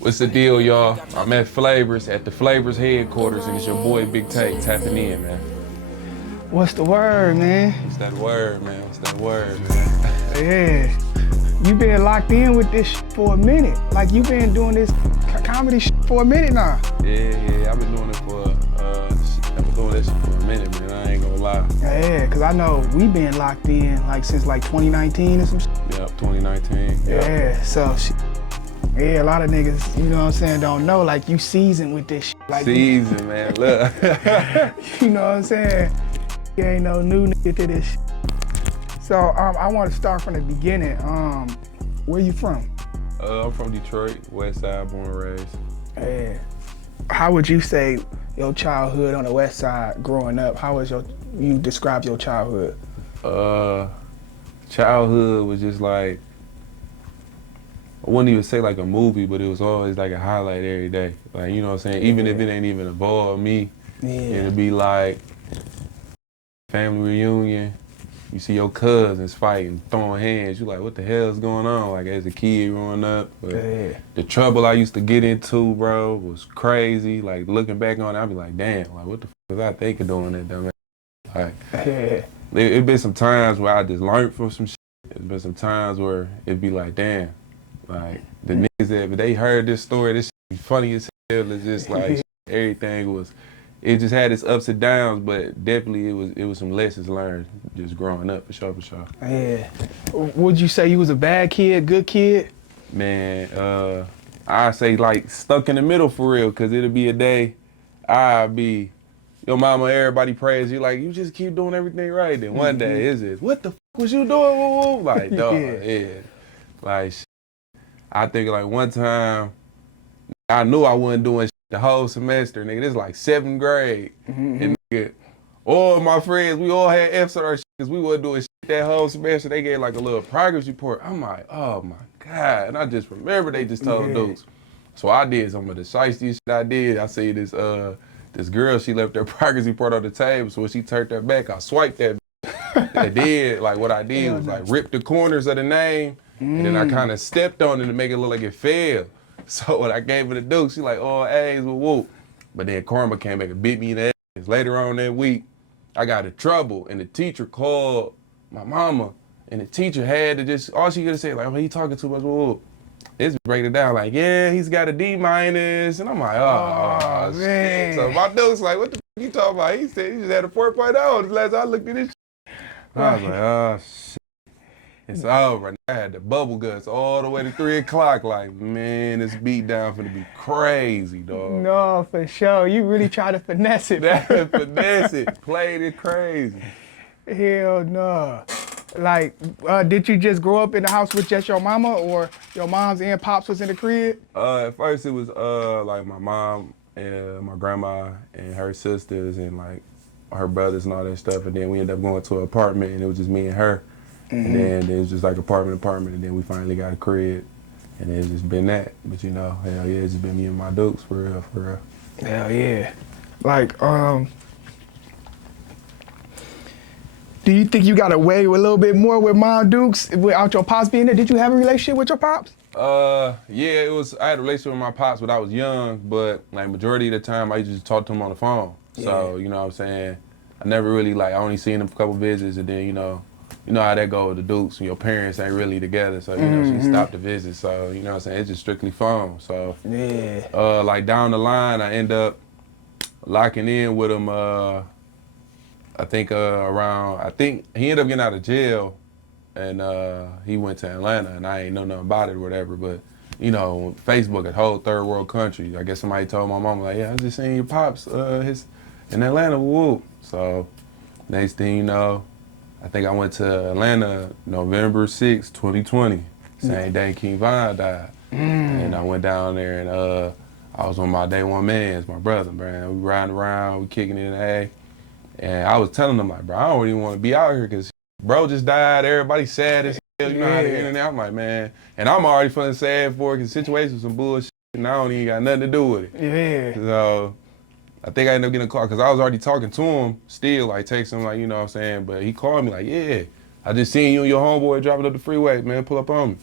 What's the deal, y'all? I'm at Flavors, at the Flavors headquarters, and it's your boy Big Tate tapping in, man. What's the word, man? What's that word, man? What's that word, man? Yeah. You been locked in with this for a minute. Like you been doing this comedy for a minute now. Yeah, I've been doing it I've been doing this for a minute, man. I ain't gonna lie. Yeah, cause I know we been locked in like since like 2019 or some shit. Yep, 2019. Yep. Yeah, so yeah, a lot of niggas, you know what I'm saying, don't know, like you seasoned with this shit. Like, Season, man, look. you know what I'm saying? You ain't no new nigga to this shit. So I want to start from the beginning. Where you from? I'm from Detroit, West Side, born and raised. Yeah. How would you say your childhood on the West Side growing up? How was you describe your childhood? Childhood was just like, I wouldn't even say like a movie, but it was always like a highlight every day. Like, you know what I'm saying? Even if it ain't even involve me, it'd be like family reunion. You see your cousins fighting, throwing hands. You like, what the hell is going on? Like as a kid growing up. But the trouble I used to get into, bro, was crazy. Like looking back on it, I'd be like, damn, like what the was I thinking doing that dumb ass? Like, it been some times where I just learned from some shit. It's been some times where it'd be like, damn, like the niggas that, but they heard this story, this shit be funny as hell. It's just like everything was, it just had its ups and downs, but definitely it was some lessons learned just growing up, for sure, for sure. Yeah. Would you say you was a bad kid, good kid? Man, I say like stuck in the middle for real, cause it'll be a day I'll be, your mama, everybody praise you, like you just keep doing everything right. Then one day it's just, what the fuck was you doing? Woo, woo? Like, dog, yeah. Like, I think like one time, I knew I wasn't doing shit the whole semester, nigga. This is like 7th grade. And nigga, all my friends, we all had F's on our shit because we wasn't doing shit that whole semester. They gave like a little progress report. I'm like, oh my God. And I just remember they just told dudes. So I did some of the shiesty shit I did. I see this girl, she left her progress report on the table. So when she turned her back, I swiped that. I did, like what I did was like rip the corners of the name and then I kind of stepped on it to make it look like it failed. So when I gave her the Duke, she like, all A's with whoop. But then karma came back and beat me in the ass. Later on that week, I got in trouble and the teacher called my mama and the teacher had to just, all she could say like, oh, he talking too much, whoop. It's break it down like, yeah, he's got a D-. And I'm like, oh man. Shit. So my Duke's like, what the f you talking about? He said he just had a 4.0 the last time I looked at this shit. I was like, oh shit. It's over. I had the bubble guts all the way to 3 o'clock. Like, man, this beat down finna be crazy, dog. No, for sure. You really try to finesse it. Finesse it. Played it crazy. Hell no. Like, did you just grow up in the house with just your mama, or your moms and pops was in the crib? At first it was like my mom and my grandma and her sisters and like her brothers and all that stuff. And then we ended up going to an apartment and it was just me and her. And then it was just like apartment, and then we finally got a crib, and it's just been that. But you know, hell yeah, it's just been me and my Dukes, for real, for real. Hell yeah. Like, do you think you got away with a little bit more with Mom Dukes without your pops being there? Did you have a relationship with your pops? Yeah, I had a relationship with my pops when I was young, but like majority of the time I used to just talk to him on the phone. So, you know what I'm saying? I never really I only seen him for a couple visits, and then, you know how that go with the Dukes, and your parents ain't really together, so, you know, she stopped the visit, so, you know what I'm saying, it's just strictly phone, so. Like down the line, I end up locking in with him, I think he ended up getting out of jail, and he went to Atlanta, and I ain't know nothing about it or whatever, but, you know, Facebook, a whole third world country, I guess somebody told my mom, like, yeah, I just seen your pops, in Atlanta, whoop. So, next thing you know, I think I went to Atlanta November 6, 2020. Same day King Von died. And I went down there and I was on my day one mans, my brother, man. We riding around, we kicking it in the A. And I was telling them like, bro, I don't even want to be out here because bro just died, everybody's sad as hell, you know how the internet. I'm like, man. And I'm already feeling sad for it because the situation was some bullshit and I don't even got nothing to do with it. So I think I ended up getting a call because I was already talking to him still, like texting him, like, you know what I'm saying? But he called me like, yeah, I just seen you and your homeboy driving up the freeway, man, pull up on me.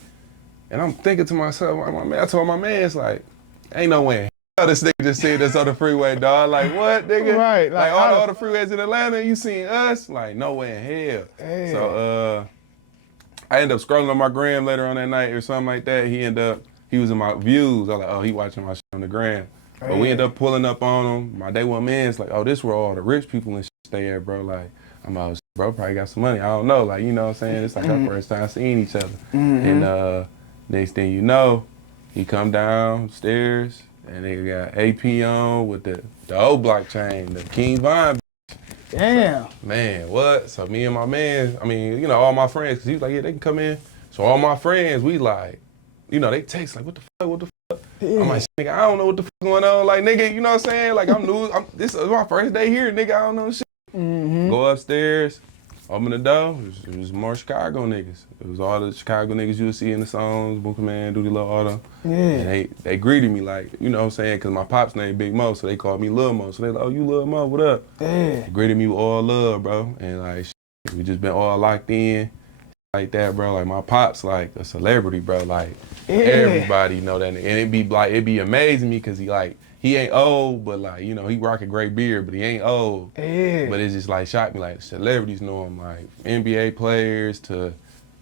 And I'm thinking to myself, like, man, I told my man, it's like, Ain't no way. This nigga just seen us on the freeway, dog. Like, what, nigga? Right. Like all the freeways in Atlanta, you seen us? Like, no way in hell. Hey. So, I ended up scrolling on my gram later on that night or something like that. He was in my views. I was like, oh, he watching my shit on the gram. Hey. But we ended up pulling up on him. My day one man's like, oh, this where all the rich people and shit stay at, bro. Like, I'm like, bro, probably got some money. I don't know. Like, you know what I'm saying? It's like our first time seeing each other. And next thing you know, he come downstairs and they got AP on with the old blockchain, the King Vine. Damn. So, man, what? So me and my man, I mean, you know, all my friends, cause he was like, yeah, they can come in. So all my friends, we like, you know, they text like, what the fuck? Yeah. I'm like, nigga, I don't know what the fuck going on. Like, nigga, you know what I'm saying? Like, I'm new. This is my first day here, nigga. I don't know shit. Go upstairs, open the door. It was more Chicago niggas. It was all the Chicago niggas you would see in the songs, Book Man, Duty Lil Auto. Yeah. And they greeted me like, you know what I'm saying? Cause my pop's name Big Mo, so they called me Lil Mo. So they like, oh, you Lil Mo, what up? Yeah. They greeted me with all love, bro. And like, we just been all locked in. Like that, bro. Like my pop's like a celebrity, bro. Like everybody know that, and it'd be amazing me because he ain't old, but like you know he rock a great beard, but he ain't old. Yeah. But it's just like shocked me, like celebrities know him, like NBA players to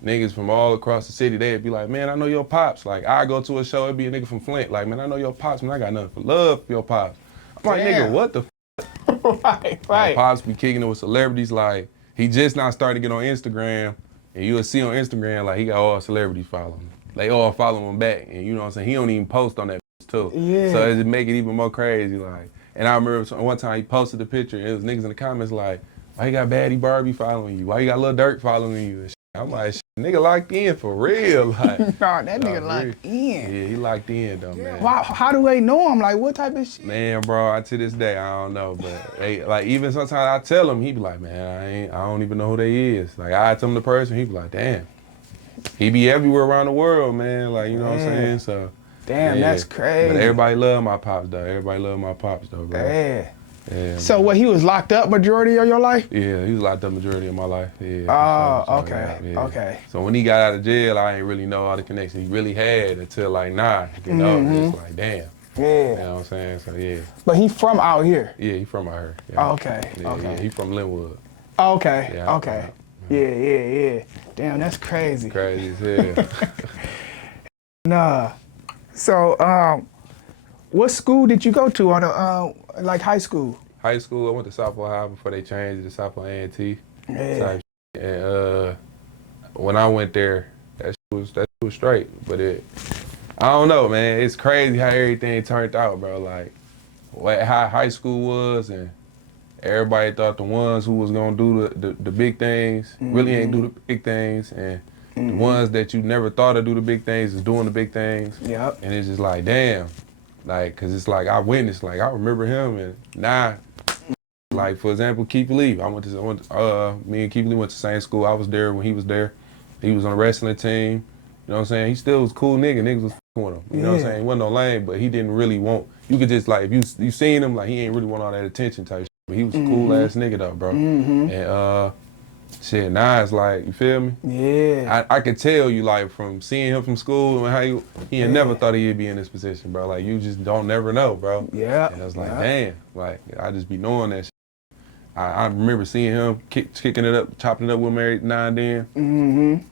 niggas from all across the city. They'd be like, man, I know your pops. Like I go to a show, it'd be a nigga from Flint. Like man, I know your pops, man. I got nothing for love for your pops. I'm like, nigga, what the? Right. My pops be kicking it with celebrities. Like he just now starting to get on Instagram. And you'll see on Instagram, like, he got all celebrities following him. They all follow him back. And you know what I'm saying? He don't even post on that too. Yeah. So it just make it even more crazy. Like, and I remember one time he posted a picture, and it was niggas in the comments like, why you got Baddie Barbie following you? Why you got Lil Durk following you? And shit. I'm like, nigga locked in for real. Like, nah, that nigga locked in. Yeah, he locked in though, man. Wow, how do they know him? Like, what type of shit? Man, bro, to this day, I don't know. But like, even sometimes I tell him, he be like, man, I don't even know who they is. Like, I tell him the person, he be like, damn. He be everywhere around the world, man. Like, you know what I'm saying? So, damn, yeah. that's crazy. But everybody love my pops, though. Bro. Yeah. Yeah. So what, he was locked up majority of your life? Yeah, he was locked up majority of my life. Yeah. Oh, okay. Yeah. Okay. So when he got out of jail, I ain't really know all the connections he really had until like, you know, it's like, damn. Yeah. You know what I'm saying? So, yeah. But he from out here? Yeah, he from out here. Yeah. Okay. Yeah, okay. Yeah, he from Linwood. Okay. Yeah, okay. Yeah. Damn, that's crazy. Crazy as hell. Nah. So, what school did you go to on a, like high school? High school, I went to Southport High before they changed it to Southport A&T. Yeah. And when I went there, that shit was straight. But I don't know, man. It's crazy how everything turned out, bro. Like, how high school was, and everybody thought the ones who was gonna do the big things really ain't do the big things, and the ones that you never thought to do the big things is doing the big things. Yep. And it's just like, damn. Like, cause it's like I witnessed, like I remember him, and now, like for example, Keith Lee. Me and Keith Lee went to the same school. I was there when he was there. He was on the wrestling team. You know what I'm saying? He still was a cool nigga. Niggas was f***ing with him. You know what I'm saying? He wasn't no lame, but he didn't really want. You could just like if you seen him, like he ain't really want all that attention type shit. But he was a cool ass nigga though, bro. And shit, now it's like, you feel me? Yeah. I could tell you, like, from seeing him from school and how he had never thought he'd be in this position, bro. Like, you just don't never know, bro. Yeah. And I was like, damn. Like, I just be knowing that shit. I remember seeing him kicking it up, chopping it up with Mary now and then.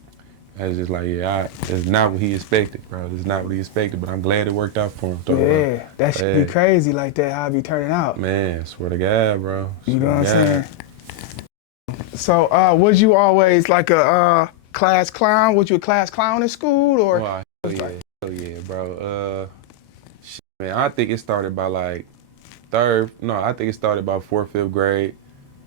I was just like, yeah, it's not what he expected, bro. It's not what he expected, but I'm glad it worked out for him. Though, yeah, bro. That should be crazy like that, how it be turning out. Man, swear to God, bro. You know what I'm saying? So, was you always like a class clown? Was you a class clown in school, or? Oh, hell yeah, bro. Shit, man, I think it started by like I think it started by 4th, 5th grade.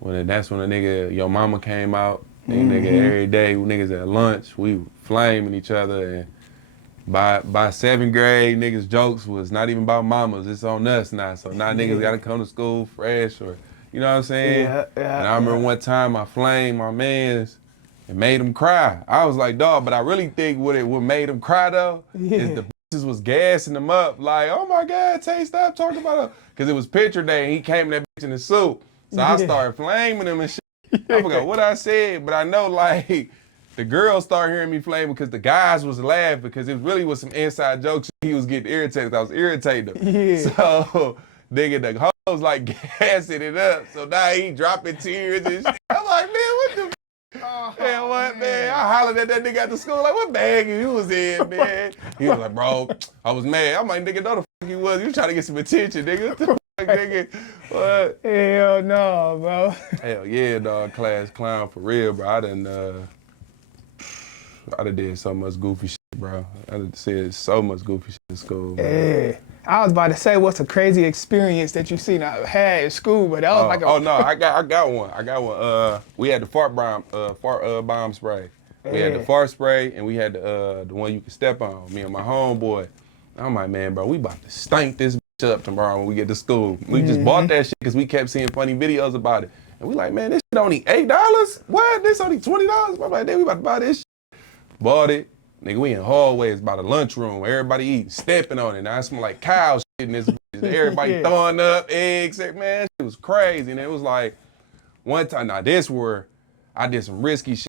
That's when the nigga, Yo Mama came out. And nigga, every day, we niggas at lunch, we flaming each other. And by 7th grade, niggas' jokes was not even about mamas, it's on us now. So now niggas gotta come to school fresh, or, you know what I'm saying? Yeah. And I remember one time I flamed my mans and made him cry. I was like, dog, but I really think what made him cry though, is the bitches was gassing him up. Like, oh my God, Tay, stop talking about her. Cause it was picture day and he came in that bitch in the suit. So I started flaming him and shit. I forgot what I said, but I know like the girls started hearing me flame because the guys was laughing because it really was some inside jokes. He was getting irritated. I was irritating him. Yeah. So, nigga, the hoes like gassing it up. So now he dropping tears and shit. I'm like, man, what the man, what, man? I hollered at that nigga at the school, like, what bag you was in, man? He was like, bro, I was mad. I'm like, nigga, no the fuck you was. You trying to get some attention, nigga. What the fuck, nigga? What? Hell no, bro. Hell yeah, dog. Class clown for real, bro. I done did so much goofy shit, bro. I done said so much goofy shit in school, bro. Yeah. I was about to say, what's a crazy experience that you seen I had in school, but that was like a... Oh no, I got one. We had the fart bomb spray. We had the fart spray and we had the one you could step on. Me and my homeboy. I'm like, man, bro, we about to stink this bitch up tomorrow when we get to school. We just bought that shit because we kept seeing funny videos about it. And we like, man, this shit only $8? What? This only $20? I'm like, damn, we about to buy this shit. Bought it. Nigga, we in hallways by the lunchroom. Everybody eating, stepping on it. Now it smell like cow shit in this bitch. Everybody throwing up eggs. Man, it was crazy. And it was like, one time, now this where I did some risky shit.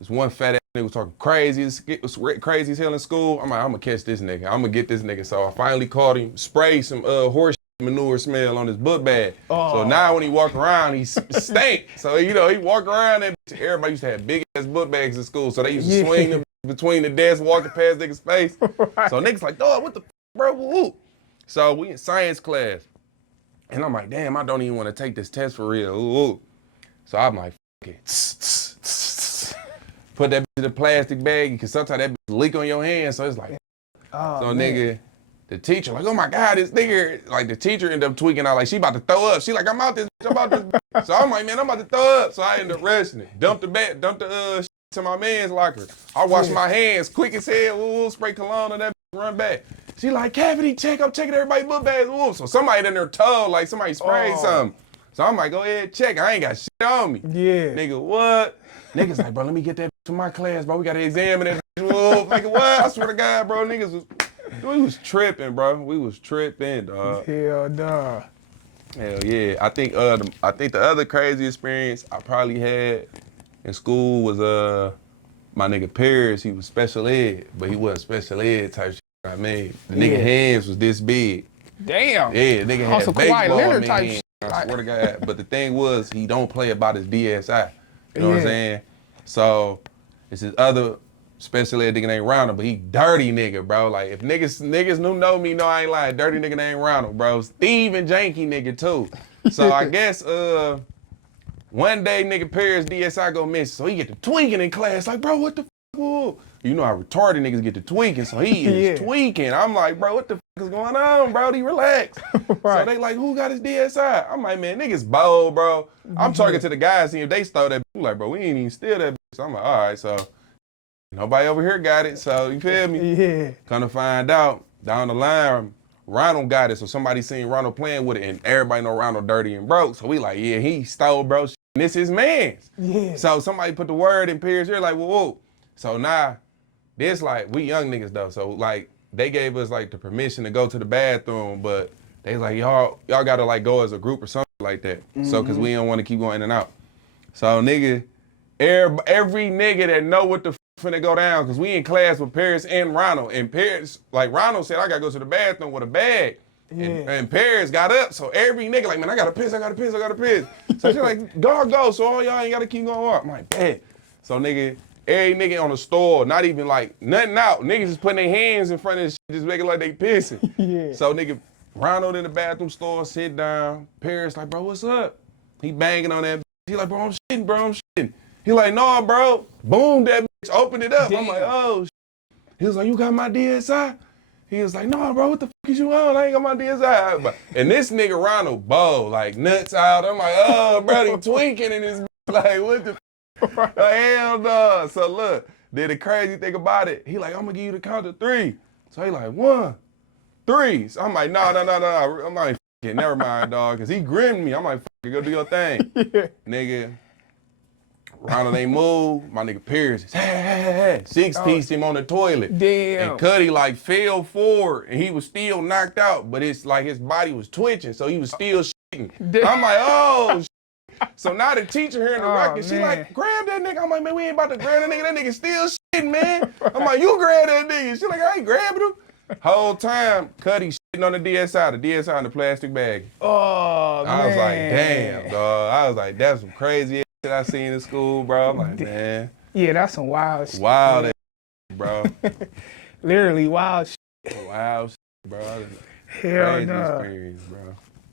This one fat ass nigga was talking crazy. It was crazy as hell in school. I'm like, I'm gonna catch this nigga. I'm gonna get this nigga. So I finally caught him, sprayed some horse manure smell on his book bag. So now when he walk around, he stink. So, you know, he walk around that bitch. Everybody used to have big ass book bags in school. So they used to swing them between the desks, walking past niggas' face. So niggas like, dog, what the bro? Woo. So we in science class. And I'm like, damn, I don't even want to take this test for real. Ooh. So I'm like, fuck it. Put that bitch in the plastic bag because sometimes that bitch leak on your hand. So it's like, nigga, the teacher, like, oh my God, this nigga, like the teacher ended up tweaking out, like she about to throw up. She like, I'm out this bitch, I'm out this bitch. So I'm like, man, I'm about to throw up. So I ended up rushing it. Dumped the shit to my man's locker. I wash my hands quick as hell, woo, spray cologne on that bitch, run back. She like, cavity check, I'm checking everybody's book bags, woo. So somebody in there told, like somebody sprayed something. So I'm like, go ahead, check. I ain't got shit on me. Yeah. Nigga, what? Niggas like, bro, let me get that bitch from my class, bro. We gotta examine that bitch. Whoa. Nigga, what? I swear to God, bro, we was tripping, bro. We was tripping, dog. Hell nah. Hell yeah. I think the other crazy experience I probably had in school was my nigga Paris. He was special ed, but he wasn't special ed type shit. I mean, the nigga hands was this big. Damn. Yeah, the nigga had also baseball Leonard in type hand. shit. I swear to God. But the thing was, he don't play about his DSI. You know what I'm saying? So it's his other special ed nigga named Ronald, but he dirty nigga, bro. Like if niggas know me, know I ain't lying. Dirty nigga named Ronald, bro. Steve and Janky nigga too. So I guess one day nigga Paris DSI go missing, so he get to tweaking in class. Like, bro, what the fuck? You know how retarded niggas get to tweaking, so he is tweaking. I'm like, bro, what the fuck is going on, bro? Relax. So they like, who got his DSI? I'm like, man, niggas bold, bro. I'm talking to the guys, seeing if they stole that. I'm like, bro, we ain't even steal that. So I'm like, all right, so nobody over here got it, so you feel me? Yeah. Come to find out, down the line, Ronald got it, so somebody seen Ronald playing with it, and everybody know Ronald dirty and broke. So we like, yeah, he stole, bro, and this his man's. Yeah. So somebody put the word in Pierre's ear, like, whoa. So now, this like, we young niggas though, so like, they gave us like the permission to go to the bathroom, but they like, y'all gotta like go as a group or something like that. So, cause we don't wanna keep going in and out. So nigga, every nigga that know what the finna go down, cause we in class with Paris and Ronald, and Paris, like Ronald said, I gotta go to the bathroom with a bag. And Paris got up, so every nigga like, man, I gotta piss. So she like, go. So all y'all ain't gotta keep going up. I'm like, bet. So nigga, every nigga on the store, not even like nothing out. Niggas just putting their hands in front of this shit, just making like they pissing. So nigga, Ronald in the bathroom store, sit down. Paris like, bro, what's up? He banging on that bitch. He like, bro, I'm shitting. He like, no, bro. Boom, that bitch, opened it up. Damn. I'm like, oh, shit. He was like, you got my DSI? He was like, no, bro, what the fuck is you on? I ain't got my DSI. And this nigga Ronald Bo, like nuts out. I'm like, oh, bro, he tweaking in this bitch. Like, what the fuck? Like, hell no. So look, then the crazy thing about it, he like, I'm gonna give you the count of 3. So he like, 1, 3. So I'm like, no. I'm like, it, never mind, dog, cause he grinned me. I'm like, fuck it, go do your thing. Nigga, Ronald ain't move. My nigga Pierce, hey. 6-piece him on the toilet. Damn. And Cuddy like fell forward and he was still knocked out, but it's like his body was twitching, so he was still shitting. Damn. I'm like, oh, So now the teacher hearing the Oh, record, she man. like, grab that nigga. I'm like, man, we ain't about to grab that nigga. That nigga still shitting, man. I'm like, you grab that nigga. She like, I ain't grabbing him. Whole time, Cuddy shitting on the DSI in the plastic bag. Oh, man. I was like, damn, dog. I was like, that's some crazy ass shit I seen in school, bro. I'm like, man. Yeah, that's some wild shit. Wild ass shit, bro. Literally wild shit. Wild shit, bro. Hell Crazy no. experience,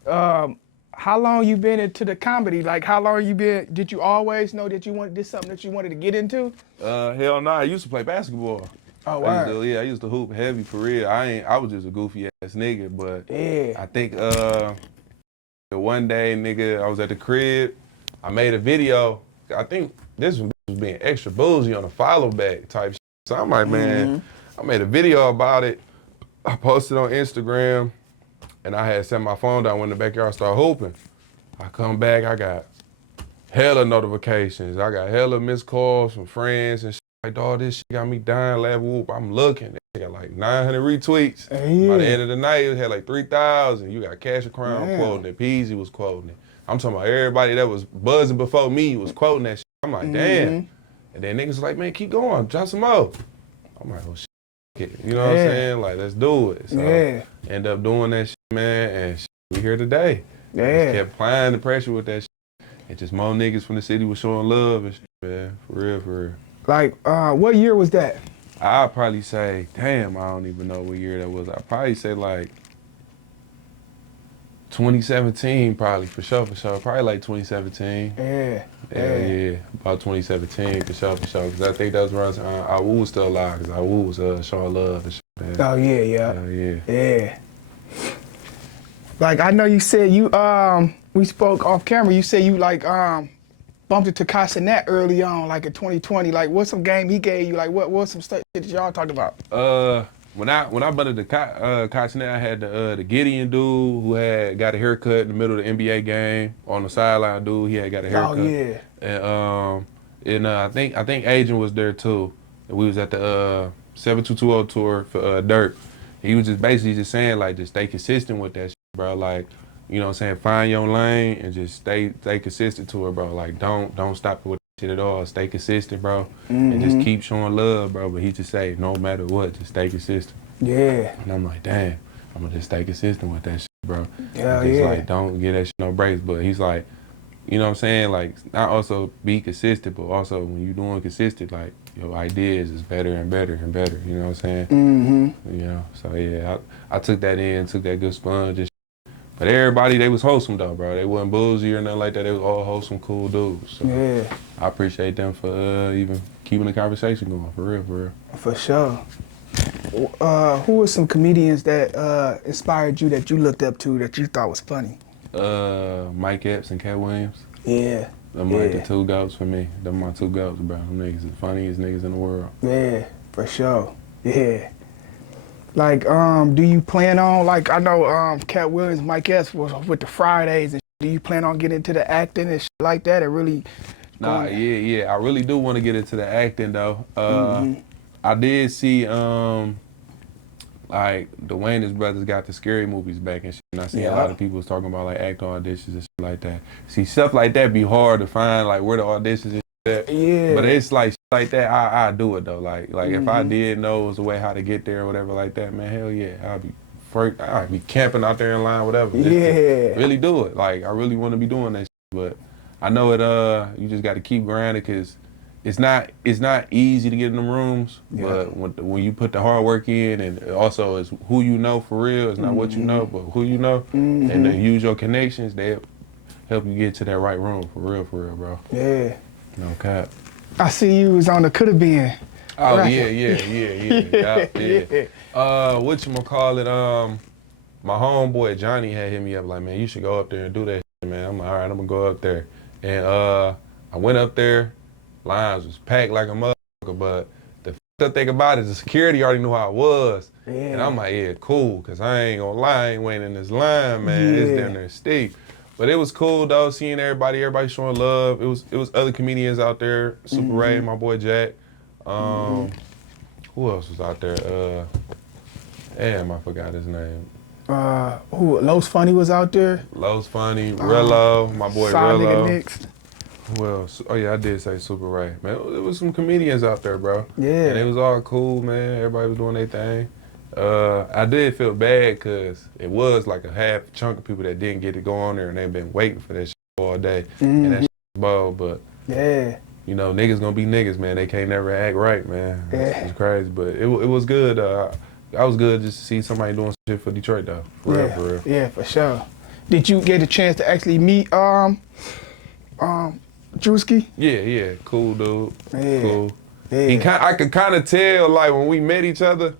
bro. How long you been into the comedy? Like, how long you been? Did you always know that you wanted this something that you wanted to get into? Hell no. I used to play basketball. Oh, I wow. used to hoop heavy for real. I was just a goofy ass nigga, but Yeah. I think one day, nigga, I was at the crib. I made a video. I think this was being extra bougie on a follow back type shit. So I'm like, man, I made a video about it. I posted on Instagram, and I had set my phone down when the backyard started hooping. I come back, I got hella notifications. I got hella missed calls from friends and shit. Like, dog, this shit got me dying, laugh, whoop. I'm looking. It got like 900 retweets. Yeah. By the end of the night, it had like 3,000. You got Cash Crown Damn. quoting it. Peasy was quoting it. I'm talking about everybody that was buzzing before me was quoting that shit. I'm like, damn. And then niggas was like, man, keep going, drop some more. I'm like, oh shit. You know what I'm saying? Like, let's do it. So end up doing that shit, man, and shit, we here today. Yeah. Just kept applying the pressure with that shit. And just more niggas from the city was showing love and shit, man. For real, for real. Like, what year was that? I'd probably say, damn, I don't even know what year that was. I'd probably say like 2017, probably, for sure. Probably like 2017. Yeah. Yeah, about 2017, for sure. Because I think that was around I was still alive, because I was showing love and shit, man. Oh, yeah. Yeah. Like, I know you said you, we spoke off camera, you said you like, bumped into Cassinet early on, like in 2020. Like, what's some game he gave you? Like, what's some stuff that y'all talked about? When I bumped into Cassinet, I had the Gideon dude who had got a haircut in the middle of the NBA game. On the sideline dude, he had got a haircut. Oh, yeah. And I think Agent was there too. And we was at the 7220 tour for Dirt. He was just basically just saying, like, just stay consistent with that shit, bro. Like, you know what I'm saying, find your lane and just stay consistent to it, bro. Like, don't stop with that shit at all. Stay consistent, bro. And just keep showing love, bro. But he just say, no matter what, just stay consistent. Yeah. And I'm like, damn, I'm gonna just stay consistent with that shit, bro. Yeah, He's yeah. like, don't get that shit no breaks. But he's like, you know what I'm saying? Like, not also be consistent, but also when you're doing consistent, like, your ideas is better and better and better. You know what I'm saying? You know, so yeah, I took that in, took that good sponge and shit. But everybody, they was wholesome though, bro. They wasn't boozy or nothing like that. They was all wholesome, cool dudes. So Yeah. I appreciate them for even keeping the conversation going, for real, for real. For sure. Who were some comedians that inspired you, that you looked up to, that you thought was funny? Mike Epps and Cat Williams. Yeah. Them like the two goats for me. Them my two goats, bro. Them niggas is the funniest niggas in the world. Yeah, for sure. Yeah. Like, do you plan on, like, I know Cat Williams, Mike S. was with the Fridays, and do you plan on getting into the acting and shit like that, and really? Nah, yeah. I really do want to get into the acting though. I did see like the Wayans brothers got the scary movies back and shit. And I seen a lot of people was talking about like acting auditions and shit like that. See, stuff like that be hard to find, like where the auditions and shit. Yeah. But it's like shit like that, I do it though. Like if I did know it was a way how to get there or whatever like that, man, hell yeah, I'd be camping out there in line, whatever. Just to really do it. Like I really want to be doing that shit, but I know it. You just got to keep grinding, because it's not easy to get in them rooms, but when you put the hard work in, and also it's who you know for real. It's not what you know, but who you know, and then use your connections. They help you get to that right room for real, bro. Yeah. No cap. I see you was on the Coulda Been. Oh right. yeah. Whatchamacallit, my homeboy Johnny had hit me up like, man, you should go up there and do that shit, man. I'm like, all right, I'm gonna go up there. And I went up there. Lines was packed like a motherfucker, but the f***ed thing about it is the security already knew how I was. Yeah. And I'm like, yeah, cool, because I ain't gonna lie, I ain't waiting in this line, man. It's down there steep. But it was cool though, seeing everybody showing love. It was other comedians out there, Super Ray, my boy Jack. Who else was out there? Damn, I forgot his name. Who? Los Funny was out there. Los Funny, Rello, my boy Solid Rello. Nigga Nicks. Who else? Oh yeah, I did say Super Ray. Man, there was some comedians out there, bro. Yeah. And it was all cool, man. Everybody was doing their thing. I did feel bad because it was like a half chunk of people that didn't get to go on there and they've been waiting for that shit all day. And that shit was bold, but yeah. You know, niggas gonna be niggas, man. They can't never act right, man. It's crazy, but it was good. I was good just to see somebody doing some shit for Detroit, though. For real. Yeah, for sure. Did you get a chance to actually meet Drewski? Yeah, cool dude. Yeah. Cool. Yeah. I could kind of tell, like, when we met each other,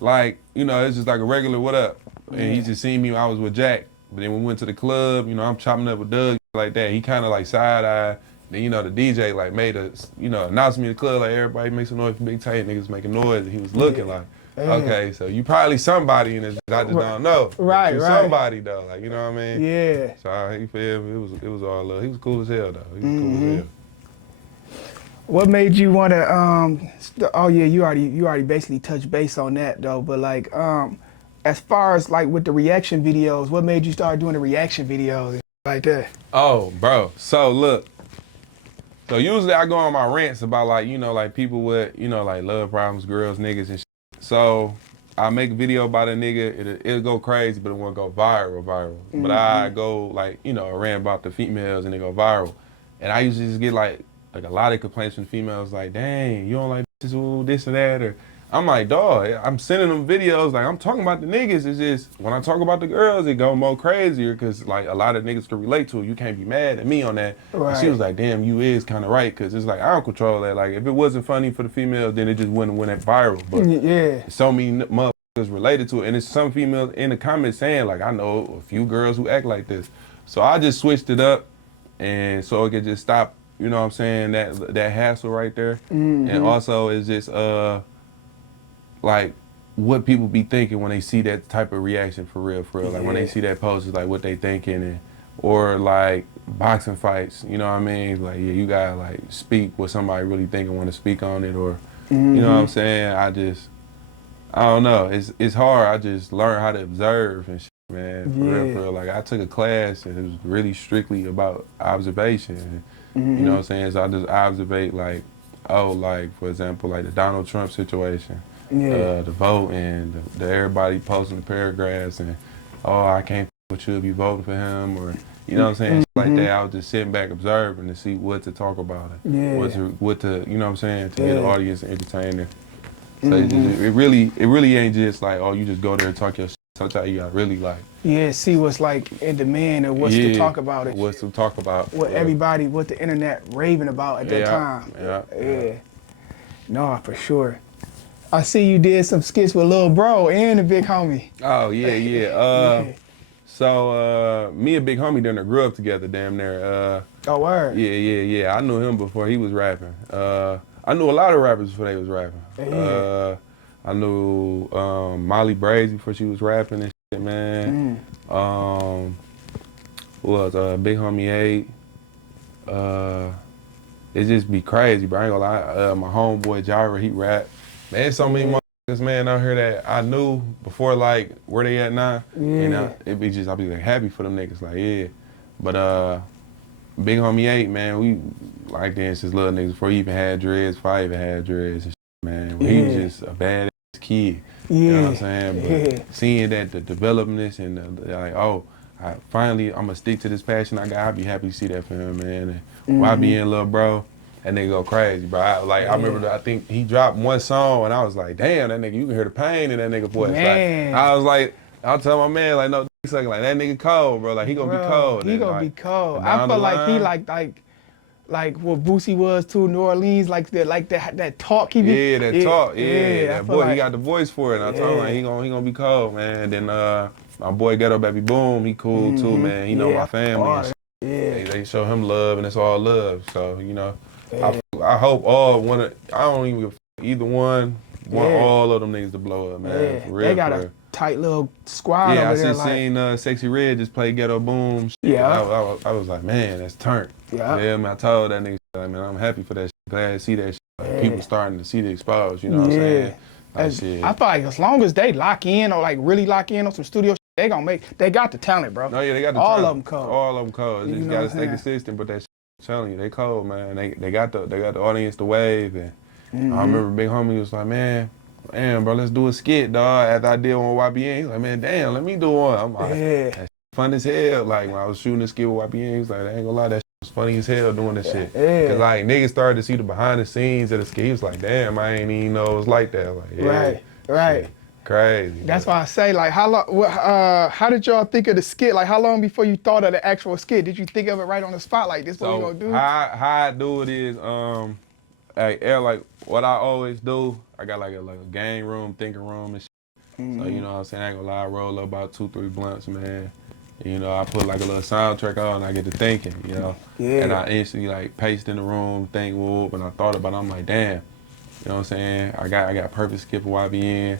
like, you know, it's just like a regular what up. And he just seen me when I was with Jack. But then we went to the club, you know, I'm chopping up with Doug like that. He kind of like side-eye. Then, you know, the DJ like made a, you know, announced me in the club, like everybody makes some noise for Big Tank, niggas making noise. And he was looking like, okay, so you probably somebody in this, I just don't know. Right, you right. Somebody though, like, you know what I mean? Yeah. So he feel me, it was all love. He was cool as hell though. He was cool as hell. What made you want to, oh yeah, you already basically touched base on that though, but like, as far as like with the reaction videos, what made you start doing the reaction videos and like that? Oh, bro, so look. So usually I go on my rants about like, you know, like people with, you know, like love problems, girls, niggas and shit. So I make a video about a nigga, it'll go crazy, but it won't go viral. But I go like, you know, I rant about the females and it go viral. And I usually just get like a lot of complaints from females like, dang, you don't like this, ooh, this and that, or I'm like, dawg, I'm sending them videos, like I'm talking about the niggas, it's just, when I talk about the girls, it go more crazier, cause like a lot of niggas can relate to it, you can't be mad at me on that. Right. And she was like, damn, you is kinda right, cause it's like, I don't control that, like if it wasn't funny for the females, then it just wouldn't went viral, but so many motherfuckers related to it, and it's some females in the comments saying like, I know a few girls who act like this. So I just switched it up, and so it could just stop, you know what I'm saying, that hassle right there. And also it's just, like what people be thinking when they see that type of reaction for real. Like when they see that post, it's like what they thinking, and or like boxing fights, you know what I mean? Like, yeah, you gotta like speak what somebody really think and want to speak on it, or you know what I'm saying? I don't know. It's hard. I just learned how to observe and shit, man. For real. Like I took a class and it was really strictly about observation. And, you know what I'm saying? So I just observate like, oh, like for example, like the Donald Trump situation. The vote and the everybody posting the paragraphs and, oh, I can't with you if you voting for him, or you know what I'm saying, like that. I was just sitting back observing to see what to talk about it, what to you know what I'm saying, to get the audience and entertain it. So it really ain't just like, oh, you just go there and talk your shit. Sometimes you gotta really like see what's like in demand and what's to talk about it. What's to talk about. What everybody, what the internet raving about at that time. Yeah. No, for sure. I see you did some skits with Lil Bro and the Big Homie. Oh, yeah. So, me and Big Homie done grew up together damn near. Oh, word? Yeah. I knew him before he was rapping. I knew a lot of rappers before they was rapping. I knew Molly Brazy before she was rapping and shit, man. Who else? Big Homie 8. It just be crazy, bro. I ain't gonna lie. My homeboy Jira, he rap. Man, so many motherfuckers, man, out here that I knew before, like, where they at now. And it be just, I be like happy for them niggas, like, yeah. But Big Homie 8, man, we like dancing little niggas before he even had dreads, before I even had dreads and shit, man. He was just a badass kid. You know what I'm saying? But seeing that, the development and like, oh, I'm gonna stick to this passion I got, I'd be happy to see that for him, man. And while I be in Lil Bro, that nigga go crazy, bro. I remember, I think he dropped one song, and I was like, damn, that nigga, you can hear the pain in that nigga voice. Like, I was like, I'll tell my man, like, no, sucking, like, that nigga cold, bro. Like, he gonna be cold. He gonna be cold. I feel like he like what Boosie was to New Orleans, like that talk he be. That talk. That boy, he got the voice for it. And I told him, like, he gonna be cold, man. And then my boy Ghetto Baby Boom, he cool too, man. He know my family. And they show him love, and it's all love. So, you know. I hope I don't even give either one, want all of them niggas to blow up, man. For real, they got a tight little squad over there. I just seen Sexy Red just play Ghetto Boom. I was like, man, that's turned. Man, I told that nigga, like, man, I'm happy for that shit. Glad to see that shit. Like, people starting to see the exposed, you know what I'm saying? Like, I feel like as long as they lock in or like really lock in on some studio They gonna make. They got the talent, bro. No, yeah, they got the all talent. of them cold. All of them cold. You just know gotta what I'm stay saying? consistent, but that shit, I'm telling you, they cold, man. They got the audience to wave, and I remember Big Homie was like, man, damn, bro, let's do a skit, dog. After I did one with YBN, he was like, man, damn, let me do one. I'm like, that shit fun as hell. Like when I was shooting a skit with YBN, he was like, I ain't gonna lie, that shit was funny as hell doing that shit. Cause like niggas started to see the behind the scenes of the skit. He was like, damn, I ain't even know it was like that. Like, yeah, right. Shit, crazy. That's why I say, like, how long? How did y'all think of the skit? Like, how long before you thought of the actual skit? Did you think of it right on the spot? Like, this what we gonna do? How I do it is, like what I always do, I got like a game room, thinking room and shit. So, you know what I'm saying? I ain't gonna lie, I roll up about 2-3 blunts, man. You know, I put like a little soundtrack on and I get to thinking, you know? And I instantly like paced in the room, think, whoop, and I thought about it, I'm like, damn. You know what I'm saying? I got perfect skip for YBN.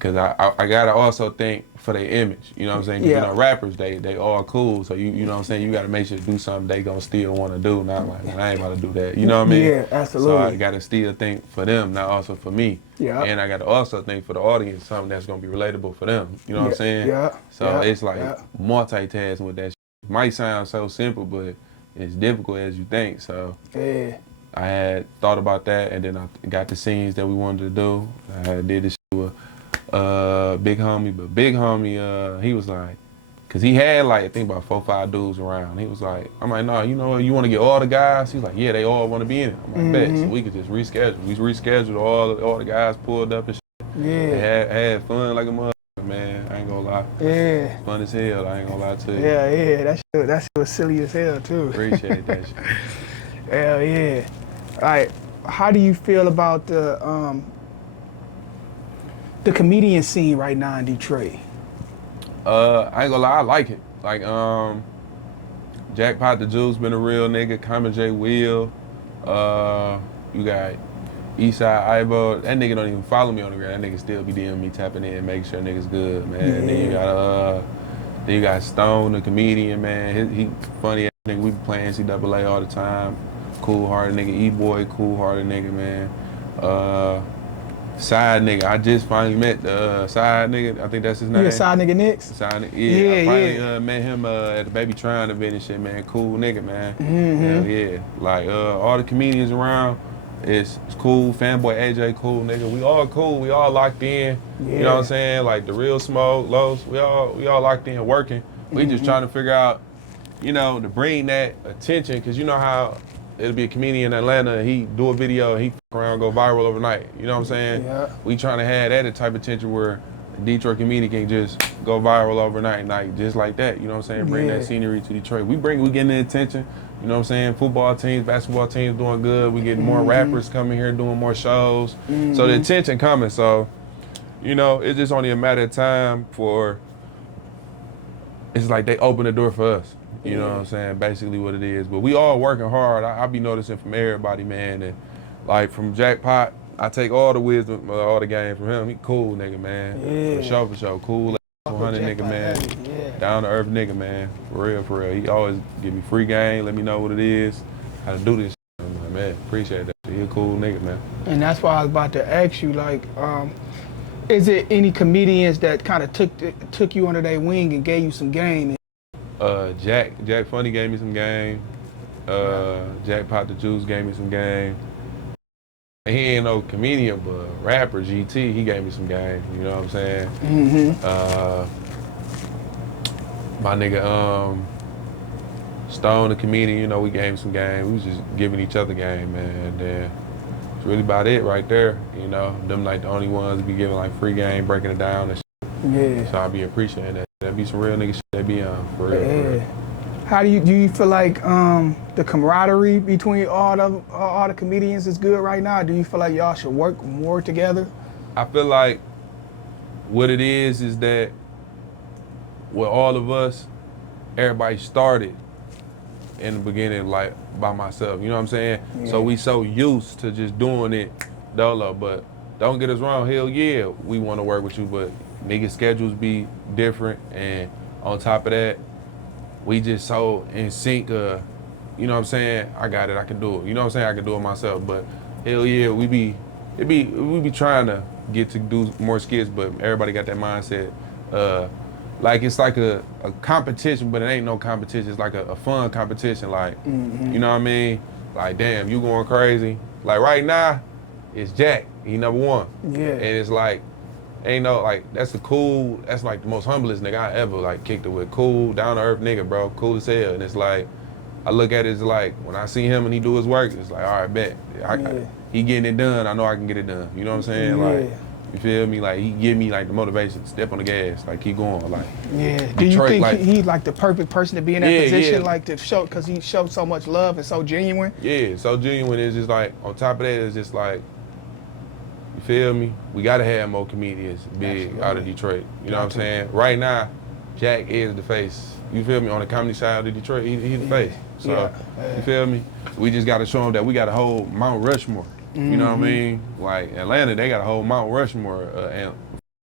Cause I gotta also think for their image, you know what I'm saying? 'Cause, you know, rappers, they all cool, so you know what I'm saying? You gotta make sure to do something they gonna still wanna do, not like, man, I ain't about to do that, you know what I mean? Yeah, absolutely. So I gotta still think for them, not also for me. Yeah. And I gotta also think for the audience, something that's gonna be relatable for them, you know what I'm saying? Yeah. So it's like multitasking with that shit. Might sound so simple, but it's difficult as you think, so. I had thought about that, and then I got the scenes that we wanted to do. I had did this shit with Big Homie, but Big Homie, he was like, cause he had like I think about 4-5 dudes around. He was like, I'm like, no, you know what, you want to get all the guys? He's like, yeah, they all want to be in it. I'm like, bet, so we could just reschedule. We rescheduled all the guys pulled up and shit. They had fun like a motherfucker, man. I ain't gonna lie. Fun as hell. I ain't gonna lie to you. That shit was silly as hell too. Appreciate that shit. Hell yeah. All right, how do you feel about the comedian scene right now in Detroit? I ain't gonna lie, I like it. Like, Jackpot the Juice been a real nigga. Common J Will. You got Eastside Ivo. That nigga don't even follow me on the ground. That nigga still be DMing me, tapping in, making sure niggas good, man. Then you got Stone, the comedian, man. He funny ass nigga. We be playing NCAA all the time. Cool hearted nigga. E-boy, cool hearted nigga, man. Side nigga, I just finally met the side nigga. I think that's his name. Yeah, side nigga Nix. Side nigga, I finally met him at the Baby Trying event and shit, man. Cool nigga, man. Hell yeah. Like all the comedians around, it's cool. Fanboy AJ, cool nigga. We all cool. We all locked in. You know what I'm saying? Like the real Smoke, Los. We all locked in working. We just trying to figure out, you know, to bring that attention, cause you know how it'll be a comedian in Atlanta, he do a video, he fuck around, go viral overnight. You know what I'm saying? We trying to have that type of attention where a Detroit comedian can just go viral overnight, like just like that. You know what I'm saying? Bring that scenery to Detroit. We getting the attention. You know what I'm saying? Football teams, basketball teams doing good. We getting more rappers coming here doing more shows. So the attention coming. So, you know, it's just only a matter of time for. It's like they open the door for us. You know what I'm saying? Basically what it is. But we all working hard. I be noticing from everybody, man. And like from Jackpot, I take all the wisdom, all the game from him. He cool nigga, man. For sure. Cool 100 nigga, man. Down to earth nigga, man. For real. He always give me free game, let me know what it is, how to do this. I'm like, man, appreciate that. He a cool nigga, man. And that's why I was about to ask you, like, is it any comedians that kind of took you under their wing and gave you some game? Jack Funny gave me some game. Jackpot the Juice gave me some game. He ain't no comedian, but rapper GT, he gave me some game. You know what I'm saying? My nigga Stone, the comedian, you know, we gave him some game. We was just giving each other game, man. And then it's really about it right there. You know, them like the only ones be giving like free game, breaking it down and shit. So I be appreciating that. That be some real nigga shit they be on, for real. For real. How do you feel like the camaraderie between all the comedians is good right now? Do you feel like y'all should work more together? I feel like what it is that with all of us, everybody started in the beginning like by myself, you know what I'm saying? So we so used to just doing it dolo, but don't get us wrong, hell yeah, we want to work with you, but niggas' schedules be different, and on top of that, we just so in sync, you know what I'm saying? I got it, I can do it. You know what I'm saying? I can do it myself, but hell yeah, we be trying to get to do more skits, but everybody got that mindset, like it's like a competition, but it ain't no competition. It's like a fun competition. Like, you know what I mean? Like, damn, you going crazy. Like right now, it's Jack. He #1. Yeah. And it's like, ain't no, like, that's like the most humblest nigga I ever like kicked it with. Cool, down to earth nigga, bro. Cool as hell. And it's like, I look at it as like, when I see him and he do his work, it's like, all right, bet. He getting it done, I know I can get it done. You know what I'm saying? Yeah. Like, you feel me? Like, he give me like the motivation to step on the gas, like keep going. Like, yeah. Do Detroit, you think like, he's like the perfect person to be in that position, yeah. like to show, because he showed so much love and so genuine? Yeah, so genuine. Is just like, on top of that, it's just like, you feel me? We gotta have more comedians big out of Detroit. You know what I'm saying? Right now, Jack is the face. You feel me? On the comedy side of Detroit, he's the face. So, you feel me? We just gotta show him that we got a whole Mount Rushmore. You know what I mean? Like Atlanta, they got a whole Mount Rushmore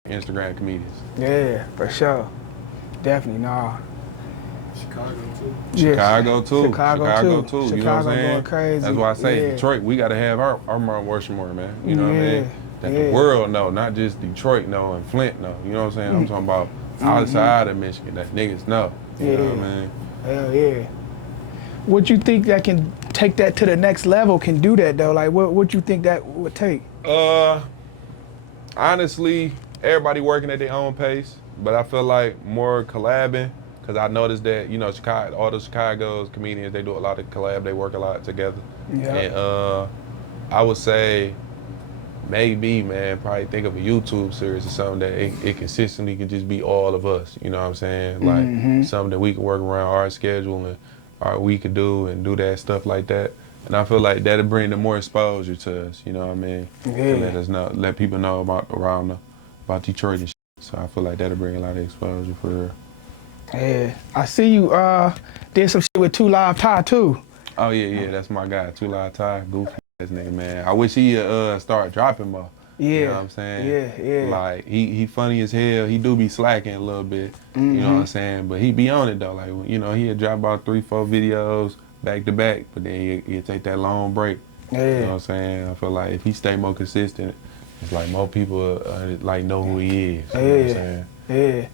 Instagram comedians. Yeah, for sure. Definitely, nah. Chicago too. Chicago too. Chicago too. You know what I'm saying? Going crazy. That's why I say Yeah. Detroit, we gotta have our Mount Rushmore, man. You know what I mean? That Yeah. the world know, not just Detroit know and Flint know. You know what I'm saying? I'm talking about outside of Michigan, that niggas know. You know what I mean? Hell yeah. What you think that can take that to the next level can do that though? Like what you think that would take? Honestly, everybody working at their own pace, but I feel like more collabing, because I noticed that, you know, Chicago, all the Chicago's comedians, they do a lot of collab, they work a lot together. Yeah. And I would say maybe, man, probably think of a YouTube series or something that it consistently can just be all of us, you know what I'm saying? Like something that we can work around our schedule and we could do and do that stuff like that. And I feel like that'll bring the more exposure to us, you know what I mean? Yeah. To let us know, let people know about Detroit and shit. So I feel like that'll bring a lot of exposure for real. Yeah. I see you did some shit with 2 Live Ty too. Oh yeah, that's my guy, 2 Live Ty, goofy ass nigga, man. I wish he start dropping more. Yeah. You know what I'm saying? Yeah. Like he funny as hell. He do be slacking a little bit. You know what I'm saying? But he be on it though. Like, you know, he'd drop about 3-4 videos back to back, but then he'd take that long break. Yeah. You know what I'm saying? I feel like if he stay more consistent, it's like more people like know who he is. You know what I'm saying? Yeah.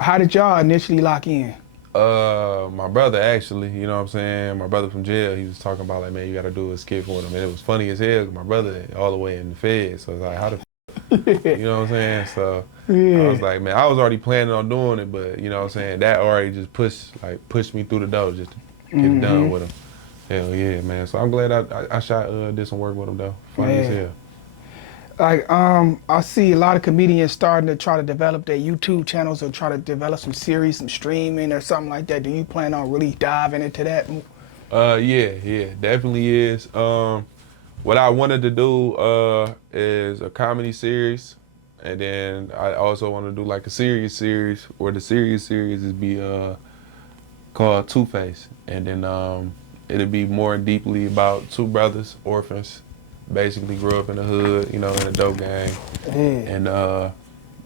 How did y'all initially lock in? My brother actually, you know what I'm saying? My brother from jail, he was talking about like, man, you gotta do a skit for him. And it was funny as hell, 'cause my brother all the way in the Fed. So it's like, how the you know what I'm saying? So I was like, man, I was already planning on doing it, but you know what I'm saying? That already just pushed me through the door just to get it done with him. Hell yeah, man. So I'm glad I did some work with him though. Funny as hell. Like, I see a lot of comedians starting to try to develop their YouTube channels or try to develop some series, some streaming or something like that. Do you plan on really diving into that? Yeah, definitely is. What I wanted to do is a comedy series, and then I also want to do like a serious series, or the serious series is be called Two-Face, and then it'll be more deeply about 2 brothers, orphans, basically grew up in the hood, you know, in a dope gang, and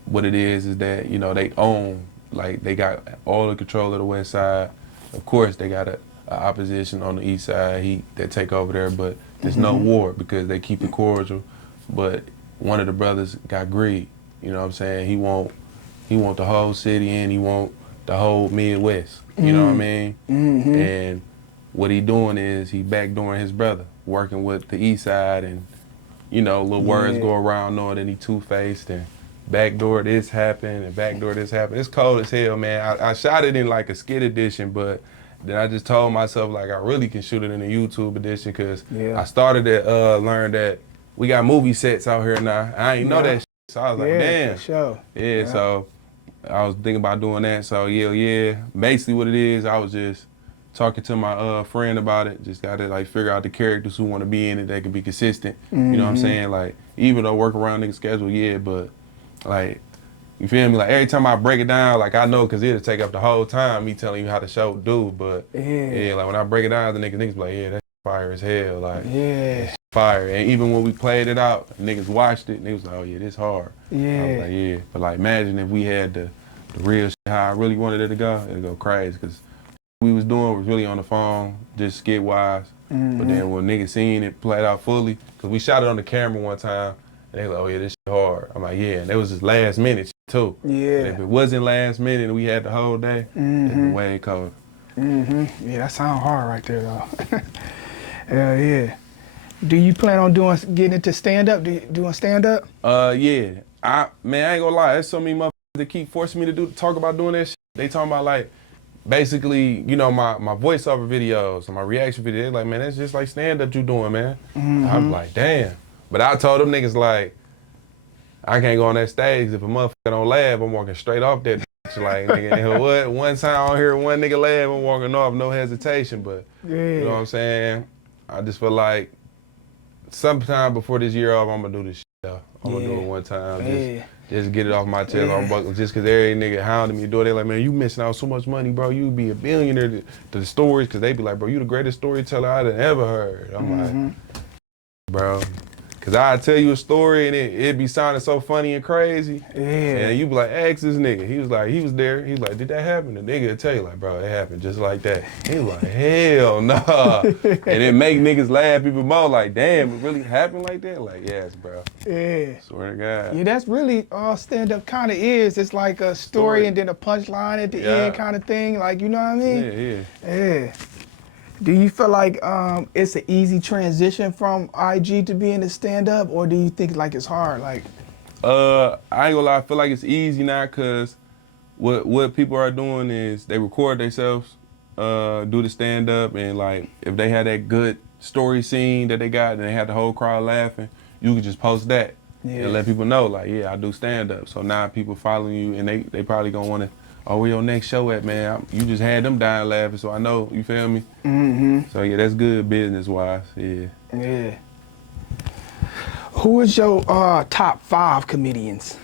what it is that, you know, they own, like they got all the control of the West Side. Of course, they got a opposition on the East Side that take over there, but there's no war because they keep it cordial. But one of the brothers got greed. You know what I'm saying? He want the whole city and he want the whole Midwest. You know what I mean? And what he doing is he backdooring his brother, working with the East Side, and you know, little words go around knowing that he two-faced and backdoor this happened and backdoor this happened. It's cold as hell, man. I shot it in like a skit edition, but then I just told myself like I really can shoot it in a YouTube edition, because I started to learn that we got movie sets out here now. I ain't know that shit, so I was like, damn. For sure. Yeah, so I was thinking about doing that. So yeah. Basically what it is, I was just talking to my friend about it. Just gotta like figure out the characters who want to be in it that can be consistent. You know what I'm saying? Like, even though work around niggas' schedule, but like, you feel me? Like every time I break it down, like I know, cause it'll take up the whole time me telling you how the show do. But like when I break it down, the niggas be like, yeah, that's fire as hell. Like, that's fire. And even when we played it out, niggas watched it, and they was like, oh yeah, this hard. I was like, yeah. But like, imagine if we had the real shit, how I really wanted it to go, it'd go crazy. Cause we was doing was really on the phone, just skit wise. But then when niggas seen it played out fully, cause we shot it on the camera one time, And they like, oh yeah, this shit hard. I'm like, yeah, and it was just last minute shit too. Yeah. And if it wasn't last minute and we had the whole day, it'd be way colder. Yeah, that sounds hard right there though. Hell yeah. Do you plan on getting into stand-up? Doing stand-up? Yeah. I ain't gonna lie, there's so many motherfuckers that keep forcing me to talk about doing that shit. They talking about like, basically, you know, my voiceover videos and my reaction videos. They're like, man, that's just like stand-up you doing, man. I'm like, damn. But I told them niggas like, I can't go on that stage if a motherfucker don't laugh. I'm walking straight off that bitch. Like, nigga, what? One time I don't hear one nigga laugh, I'm walking off, no hesitation. But you know what I'm saying? I just feel like sometime before this year off, I'm gonna do this shit though. I'm gonna do it one time. Just get it off my chest. I'm buckling just cause every nigga hounding me do it. They like, man, you missing out so much money, bro. You be a billionaire to the stories, cause they be like, bro, you the greatest storyteller I'd ever heard. I'm like, bro. Cause I tell you a story and it be sounding so funny and crazy. And you be like, ask this nigga. He was like, he was there. He was like, did that happen? The nigga will tell you like, bro, it happened just like that. He was like, hell nah. And it make niggas laugh even more like, damn, it really happened like that? Like, yes, bro. Yeah. Swear to God. Yeah, that's really all stand-up kind of is. It's like a story and then a punchline at the end kind of thing. Like, you know what I mean? Yeah. Do you feel like it's an easy transition from IG to being a stand-up, or do you think like it's hard? Like, I ain't gonna lie, I feel like it's easy now, cause what people are doing is they record themselves, do the stand-up, and like if they had that good story scene that they got and they had the whole crowd laughing, you could just post that and let people know like, yeah, I do stand-up. So now people following you and they probably gonna wanna, oh, where your next show at, man? You just had them dying laughing, so I know, you feel me? So yeah, that's good business-wise, yeah. Who is your top 5 comedians?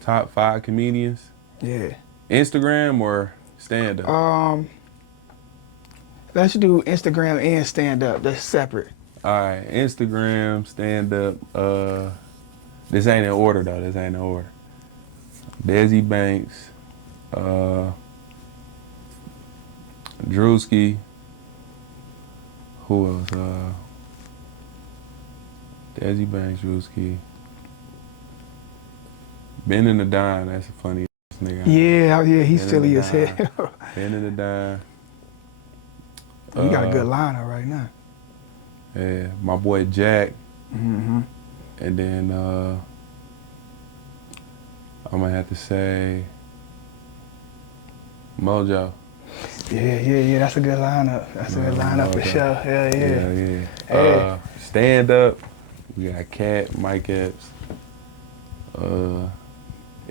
Top 5 comedians? Yeah. Instagram or stand-up? Let's do Instagram and stand-up. That's separate. All right, Instagram, stand-up. This ain't in order though. This ain't in order. Desi Banks, Drewski. Who else? Desi Banks, Drewski. Ben and the Dime. That's a funny nigga. Yeah, he's silly as hell. Ben and the Dime. You got a good lineup right now. Yeah, my boy Jack. And then I'm gonna have to say Mojo. Yeah, that's a good lineup. That's a good lineup for sure. Yeah. Stand up, we got Cat, Mike Epps,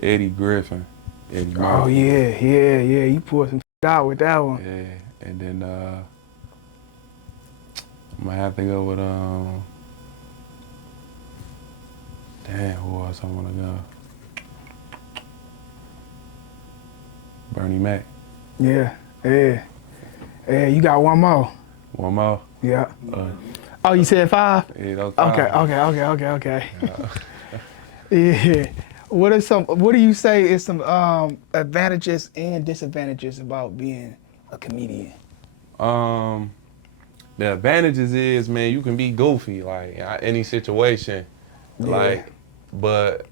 Eddie Griffin. Eddie oh yeah, you pulled some out with that one. Yeah, and then I'm gonna have to go with damn, who else I wanna go? Bernie Mac. Yeah, you got one more. One more? Yeah. Oh, you said 5? Yeah, those 5. Okay. Yeah. What do you say is some advantages and disadvantages about being a comedian? The advantages is, man, you can be goofy, like, any situation. Like, but,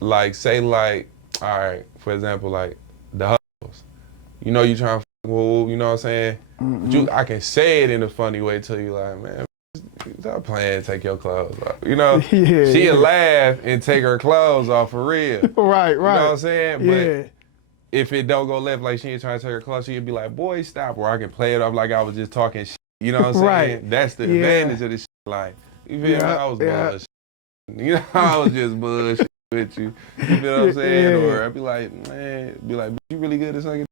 like, say, like, all right, for example, like, the hustles. You know you trying to you know what I'm saying? But I can say it in a funny way to you, like, man, stop playing, take your clothes off. You know? She'll laugh and take her clothes off for real. Right. You know what I'm saying? But if it don't go left, like she ain't trying to take her clothes, she'll be like, boy, stop. Or I can play it off like I was just talking shit. You know what I'm saying? That's the advantage of this shit. Like, you feel me? I was bullshit. You know, I was just bullshit with you. You feel what I'm saying? Or I'd be like, man, you really good at something?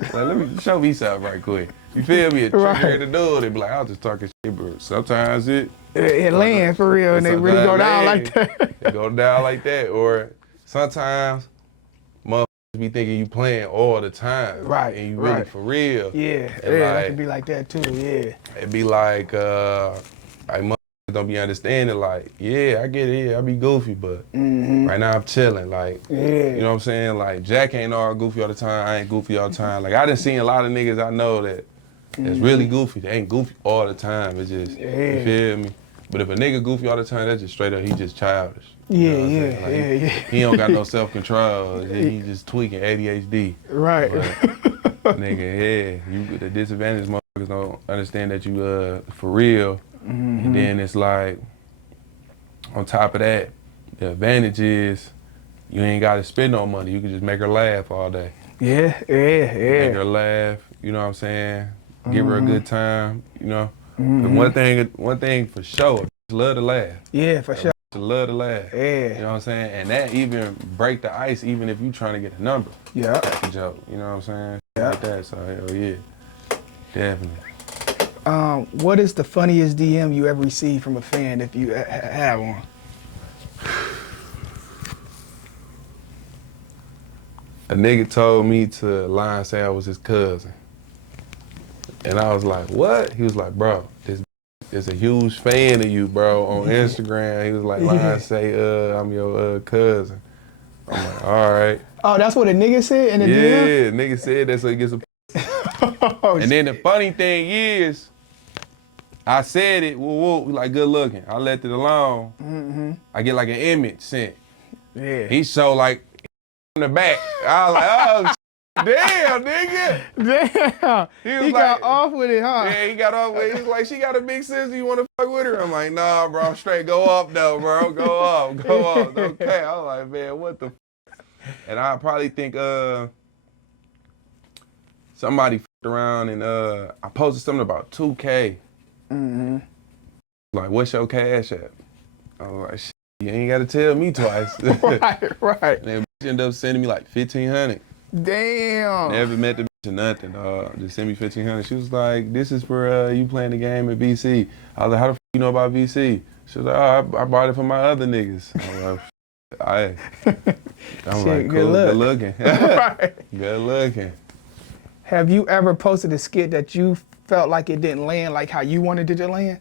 Like, let me show me something right quick. You feel me? A trigger to do it. They be like, I was just talking shit, bro. Sometimes it lands for real, and they really go down like that. They go down like that. Or sometimes motherfuckers be thinking you playing all the time. Right. And you really for real. Yeah, and that can be like that too, It'd be like motherfuckers don't be understanding, like, yeah, I get it, I be goofy, but right now I'm chilling, like, you know what I'm saying? Like, Jack ain't all goofy all the time, I ain't goofy all the time. Like, I done seen a lot of niggas I know that that's really goofy. They ain't goofy all the time. It's just, you feel me? But if a nigga goofy all the time, that's just straight up, he just childish. Yeah, know what I'm saying? Like, yeah. He don't got no self-control. He just tweaking ADHD. Right. But, nigga, yeah, the disadvantaged motherfuckers don't understand that you for real. And then it's like, on top of that, the advantage is you ain't got to spend no money. You can just make her laugh all day. Yeah. Make her laugh, you know what I'm saying? Give her a good time, you know? 'Cause one thing for sure, love to laugh. Yeah, for sure. Love to laugh. Yeah. You know what I'm saying? And that even break the ice, even if you trying to get a number. Yeah. That's a joke, you know what I'm saying? Yeah. Like that, so hell yeah, definitely. What is the funniest DM you ever received from a fan, if you have one? A nigga told me to lie and say I was his cousin. And I was like, what? He was like, bro, this is a huge fan of you, bro, on Instagram. He was like, lie and say, I'm your cousin. I'm like, all right. Oh, that's what a nigga said in the DM? Yeah, nigga said that so he gets a And then the funny thing is, I said it, woo woo, like good looking. I left it alone. I get like an image sent. Yeah. He showed like in the back. I was like, oh, damn, nigga. Damn. He got off with it, huh? Yeah, he got off with it. He was like, she got a big sister, you want to fuck with her? I'm like, nah, bro, I'm straight. Go up, though, bro. Go up. Okay. I was like, man, what the f? And I probably think somebody f***ed around and I posted something about 2K. Like, what's your cash app? I was like, shit, you ain't got to tell me twice. Right. And they ended up sending me like 1,500. Damn. Never met the bitch or nothing, dog. Just send me 1,500. She was like, this is for you playing the game at VC. I was like, how the f you know about VC? She was like, oh, I bought it for my other niggas. I'm like, cool, good looking. Right. Good looking. Have you ever posted a skit that you felt like it didn't land like how you wanted it to land?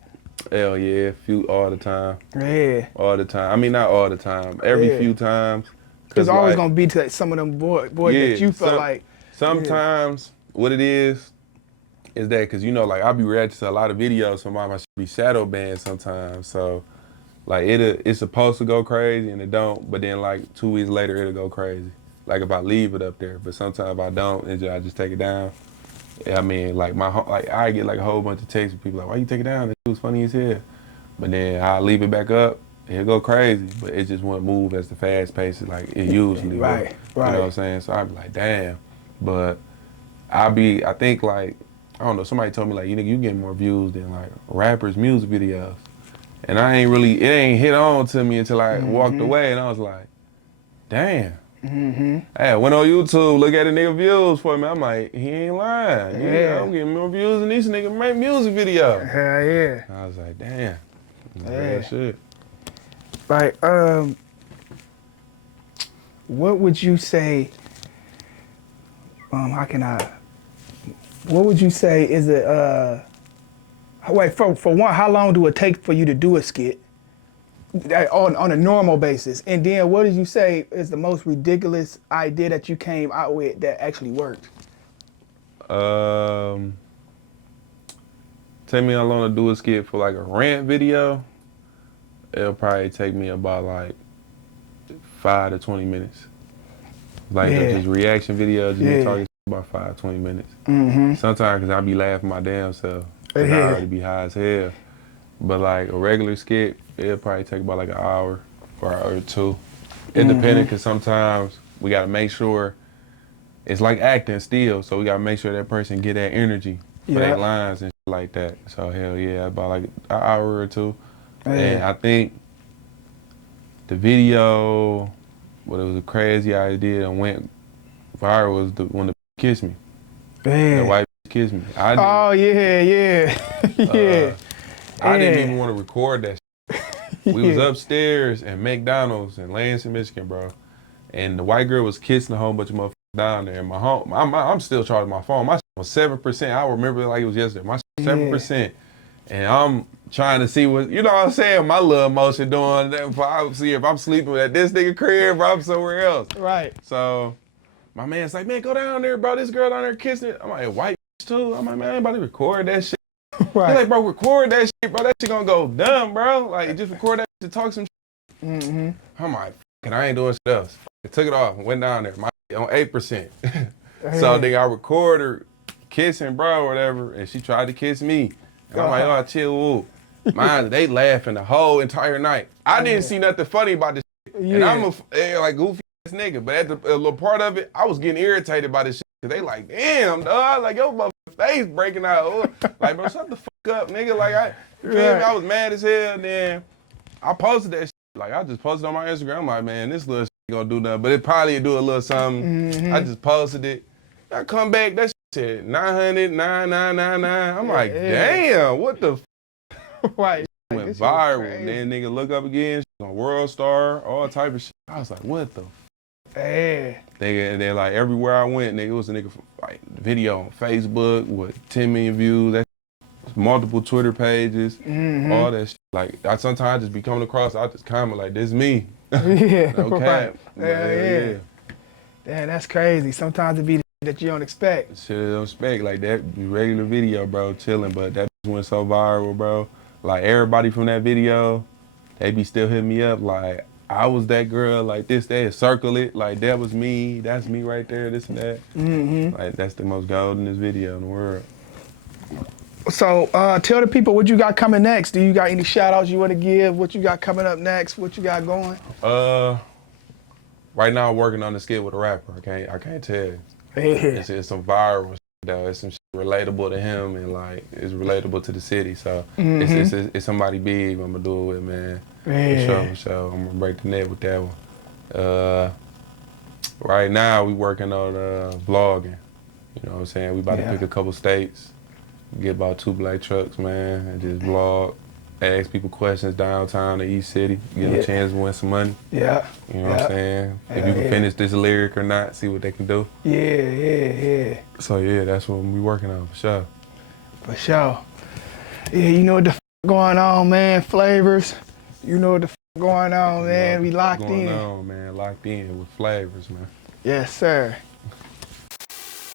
Hell yeah, all the time. Yeah. All the time. I mean, not all the time. Every few times. There's always like, gonna be to some of them boys that you felt like. Sometimes what it is that, because you know, like I'll be reacting to a lot of videos, so my shit be shadow banned sometimes. So like it's supposed to go crazy and it don't, but then like 2 weeks later it'll go crazy. Like if I leave it up there, but sometimes if I don't, I just take it down. I mean, like I get like a whole bunch of texts from people like, why you take it down? It was funny as hell. But then I leave it back up. It'll go crazy, but it just won't move as the fast pace like it usually Right. You know what I'm saying? So I'd be like, damn. But I think like, I don't know, somebody told me like, you getting more views than like rappers' music videos. And it ain't hit on to me until I walked away and I was like, damn. Hey, I went on YouTube, look at the nigga views for me. I'm like, he ain't lying. Yeah, I'm getting more views than these niggas make music videos. Hell yeah. I was like, damn. Yeah. Shit. Like, what would you say, what would you say is it, wait, for one, how long do it take for you to do a skit on a normal basis? And then what did you say is the most ridiculous idea that you came out with that actually worked? Take me how long to do a skit for like a rant video? It'll probably take me about like 5 to 20 minutes. Like just reaction videos, just me talking about 5, 20 minutes. Sometimes because I be laughing my damn self. I already be high as hell. But like a regular skit, it'll probably take about like an hour or 2. It depends, because sometimes we gotta make sure, it's like acting still, so we gotta make sure that person get that energy for their lines and shit like that. So hell yeah, about like an hour or 2. And I think the video, it was a crazy idea and went viral, was when the kissed me. The white kissed me. Oh yeah. Yeah. I didn't even want to record that shit. We was upstairs at McDonald's in Lansing, Michigan, bro. And the white girl was kissing a whole bunch of motherfuckers down there. And I'm still charging my phone. My shit was 7%. I remember it like it was yesterday. My shit was 7%. And I'm trying to see what, you know what I'm saying, my little emotion doing. I see if I'm sleeping at this nigga crib or I'm somewhere else. Right. So my man's like, man, go down there, bro. This girl down there kissing it. I'm like, white too? I'm like, man, I ain't about to record that shit. Right. He like, bro, record that shit, bro. That shit gonna go dumb, bro. Like, just record that shit to talk some shit. Mm-hmm. I'm like, and I ain't doing shit else. I took it off and went down there. My on 8%. So I record her kissing, bro, or whatever, and she tried to kiss me. And I'm like, oh, chill, woo. Mine, they laughing the whole entire night. I didn't see nothing funny about this shit. And I'm a like goofy ass nigga, but at a little part of it, I was getting irritated by this shit. Cause they like, damn, dog, like your motherfucking face breaking out. Like, bro, shut the fuck up, nigga. Like, you feel me? I was mad as hell. And then I posted that shit. Like, I just posted on my Instagram. I'm like, man, this little shit gonna do nothing, but it probably do a little something. Mm-hmm. I just posted it. I come back, that shit said 900, 9999. I'm like, damn, what the Right. went viral. Then nigga look up again, on World Star, all type of shit. I was like, what the Yeah. They're like, everywhere I went, nigga, it was a nigga from like video on Facebook with 10 million views, that multiple Twitter pages, all that shit. Like, I sometimes just be coming across, I just comment like, this me. Yeah. Okay. Right. Yeah. Damn, that's crazy. Sometimes it be the shit that you don't expect. Shit I don't expect. Like, that regular video, bro, chilling, but that went so viral, bro. Like, everybody from that video, they be still hitting me up like, I was that girl, like this, they circle it, like that was me, that's me right there, this and that. Like, that's the most goldenest video in the world. So tell the people what you got coming next. Do you got any shout outs you want to give? What you got coming up next? What you got going? Right now I'm working on the skit with a rapper. I can't tell you. It's some viral shit though. It's some shit relatable to him and like it's relatable to the city. So it's somebody big I'm gonna do it with, man. For sure. I'm gonna break the net with that one. Right now we working on vlogging. You know what I'm saying? We about to pick a couple states, get about 2 black trucks, man, and just vlog, ask people questions downtown in East City, give them a chance to win some money. Yeah. You know what I'm saying? If you can finish this lyric or not, see what they can do. Yeah. So yeah, that's what we working on, for sure. For sure. Yeah, you know what the going on, man, Flavors. You know what the going on, man. We locked in. Going on, man, locked in with Flavors, man. Yes, sir.